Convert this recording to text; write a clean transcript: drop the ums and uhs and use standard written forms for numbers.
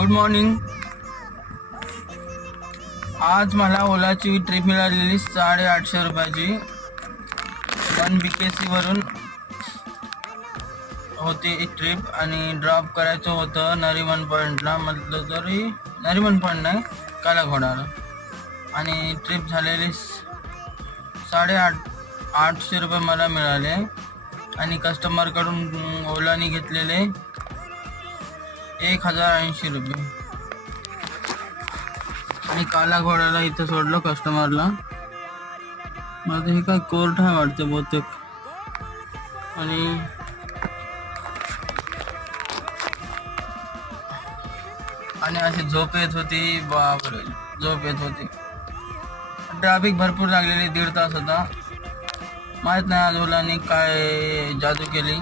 Good morning. आज मला ओलाची trip मिळालेली 850 रुपयाची. पण BKC वरून होती एक ट्रिप आणि ड्रॉप करायचं होतं नरिमन पॉईंटला. म्हटलं तरी नरिमन पॉईंट नाही, कालाघोडाला. आणि ट्रिप झालेली 850 रुपये मला मिळाले आणि कस्टमरकडून ओलाने घेतलेले 1080 रुपये. आणि कालाघोडाला इथं सोडलं कस्टमरला. माझं हे काय कोर्ट आहे वाटतं बहुतेक. आणि अशी झोप येत होती, बापरे झोप येत होती. ट्रॅफिक भरपूर लागलेली, 1.5 तास होता. माहित नाही आज ओलाने काय जादू केली.